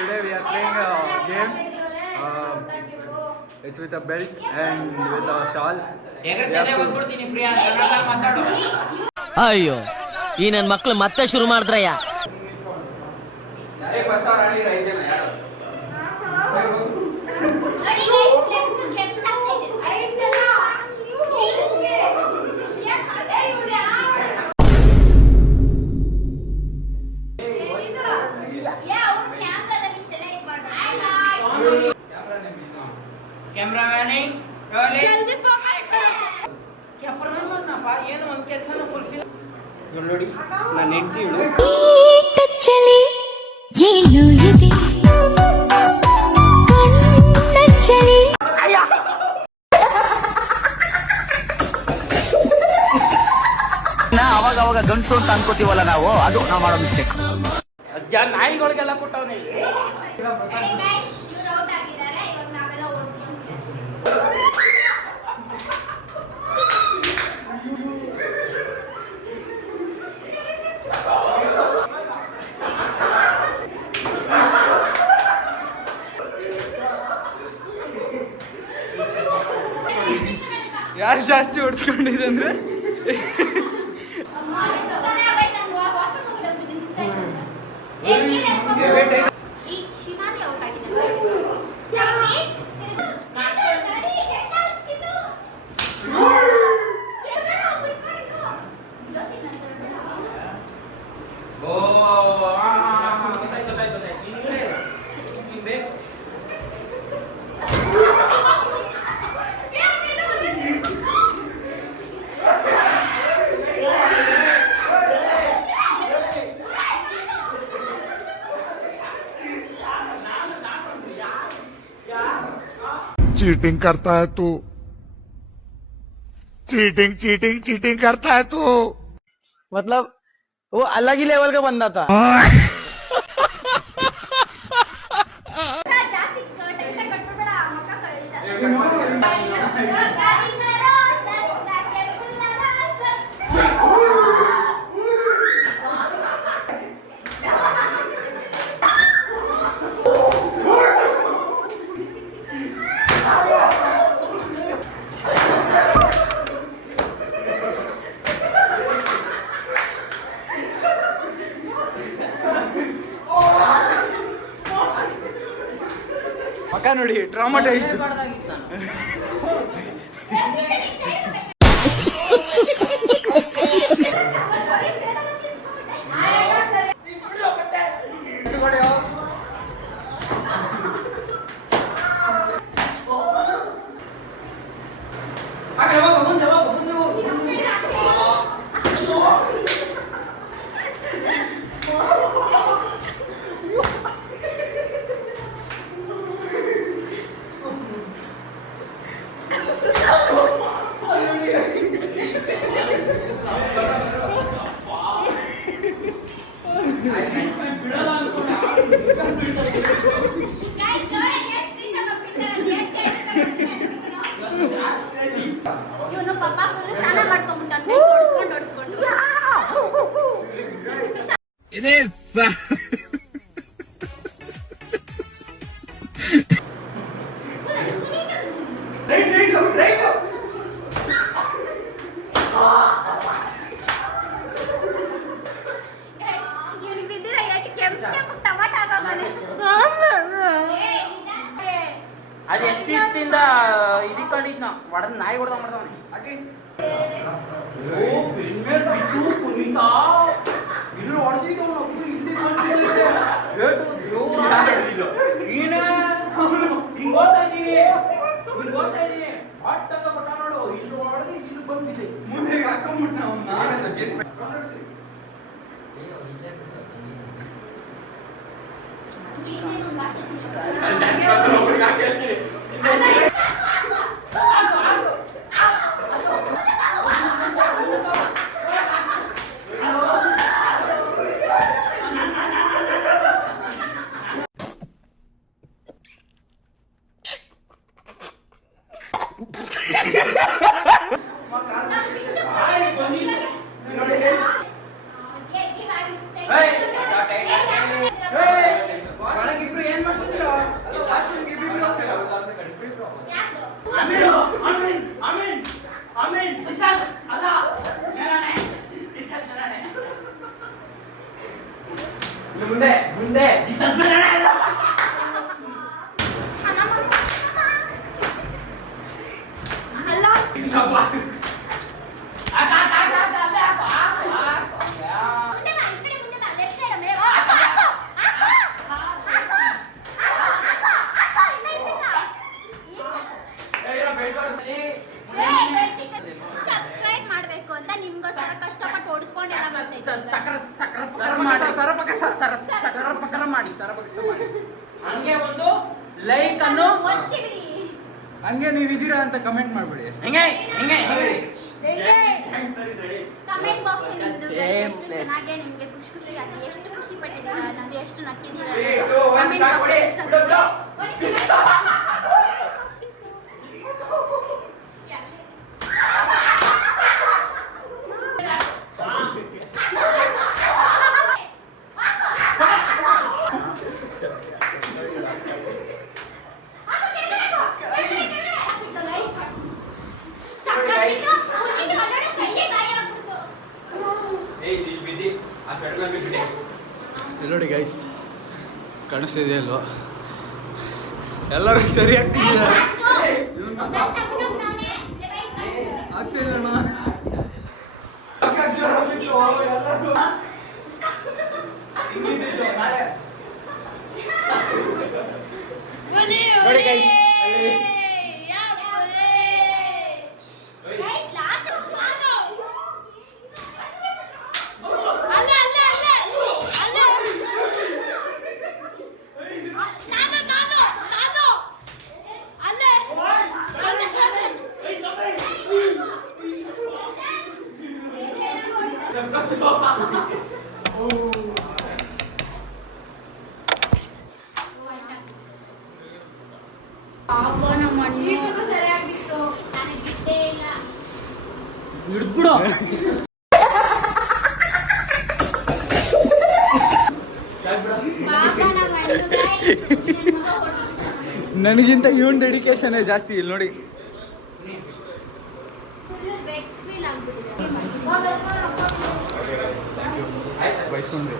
Today we are playing a game. It's with a belt and with a shawl. ಅಯ್ಯೋ ಈ ನನ್ನ ಮಕ್ಕಳು ಮತ್ತೆ ಶುರು ಮಾಡಿದ್ರಯ್ಯ. ಕ್ಯಾಮ್ರಾಮನ್ ಜಲ್ದಿ ಫೋಕಸ್ ಕರೋ. ಕ್ಯಾಮ್ರಾಮನ್ ಮನ್ನಪ್ಪ ಏನು ಒಂದು ಕೆಲಸನ ಫುಲ್ಫಿಲ್ ನೋಡಿ. ನನ್ನ ಹೆಂಡತಿ ಇವಳು. ಟಚ್ಚಲಿ ಏನು ಇದೆ ಕಣ್ಣಚ್ಚಲಿ. ಅವಾಗ ಅವಾಗ ಗಂಡಸು ಅಂತ ಅನ್ಕೋತೀವಲ್ಲ ನಾವು, ಅದು ನಾವು ಮಾಡೋ ಮಿಸ್ಟೇಕ್. ಅದ್ಯಾ ನಾಯಿಗಳಿಗೆಲ್ಲ ಕೊಟ್ಟವನೇ. ಯಾರು ಜಾಸ್ತಿ ಓಡಿಸ್ಕೊಂಡಿದೆ ಅಂದ್ರೆ चीटिंग करता है तू, चीटिंग चीटिंग चीटिंग करता है तू. मतलब वो अलग ही लेवल का बंदा था. ಮಕ್ಕ ನೋಡಿ ಟ್ರಾಮಾಟೈಸ್ಡ್. ಇವನು ಪಾಪ ಫುಲ್ ಸ್ನಾನ ಮಾಡ್ಕೊಂಡ್ಬಿಟ್ಟು ಓಡಿಸ್ಕೊಂಡು इधर ಇವನು ಬಿದ್ದಿರ ಎಷ್ಟು ಕೆಂಪು ಟಮಾಟ ಆಗೋಗನೆ. ಅದು ಎಷ್ಟು ದಿವಸದಿಂದ ಇದಿಕೊಂಡಿದ್ನ ಹೊಡೆದ್ ನಾಯಿ ಹೊಡೆದ ಮಾಡ್ದವನಿ. ಇಲ್ಲಿ ಹೊಡೆದಿದ್ದವನು ಇಲ್ಲಿ ಹಿಂಗ್ ಓದ್ತಾ ಇದೀನಿ ಹೊಟ್ಟ ಅಂತ ಕೊಟ್ಟ ನೋಡು. ಇಲ್ಲಿ ಹೊಡೆದು ಇಲ್ಲಿ ಬಂದಿದೆ ಮುಂದೆ ಹಾಕೊಂಡ್ಬಿಟ್ಟ ಅವ್ನ. ಒಳಗಿಬ್ರು ಸಬ್ಸ್ಕ್ರೈಬ್ ಮಾಡ್ಬೇಕು ಅಂತ ನಿಮ್ಗೋಸ್ಕರ ಕಷ್ಟಪಟ್ಟು ಓಡಿಸ್ಕೊಂಡೆಲ್ಲ ಬರ್ತೀನಿ ಸರ ಮಾಡಿ ಹಂಗೆ ಒಂದು ಲೈಕ್ ಅನ್ನು ಒತ್ತಿಬಿಡಿ ಹಂಗೆ ನೀವಿದ್ದೀರಾ ಅಂತ ಕಮೆಂಟ್ ಮಾಡ್ಬಿಡಿ ಅಷ್ಟೇ. ಕಮೆಂಟ್ ಬಾಕ್ಸ್ ನಿಮ್ದು ಎಷ್ಟು ಚೆನ್ನಾಗಿ ನಿಮ್ಗೆ ಖುಷಿ ಖುಷಿಯಾಗಿ ಎಷ್ಟು ಖುಷಿ ಪಟ್ಟಿದ್ದೀರಾ ಅನ್ನೋದು ಎಷ್ಟು ನಕ್ಕಿದ್ದೀರಾ ಕಮೆಂಟ್ ಬಾಕ್ಸ್ ಎಷ್ಟು ಇಲ್ಲಿ ನೋಡಿ ಗೈಸ್, ಕಾಣಿಸ್ತಿದೆ ಅಲ್ವಾ? ಎಲ್ಲರೂ ಸರಿಯಾಗಿ ತಿಂದಿದ್ದಾರೆ. ನೋಡಿ guys, ಸರಿಯಾಗಿತ್ತು ನನಗೆ ಬಿಟ್ಟೇ ಇಲ್ಲ ಹಿಡ್ಬಿಡು. ನನಗಿಂತ ಇವನ್ ಡೆಡಿಕೇಶನ್ ಜಾಸ್ತಿ. ಇಲ್ಲಿ ನೋಡಿ, ಫುಲ್ ವೆಟ್ ಫೀಲ್ ಆಗ್ಬಿಟ್ಟಿದೆ ಬೈಸ್ಕೊಂಡ್ರಿ.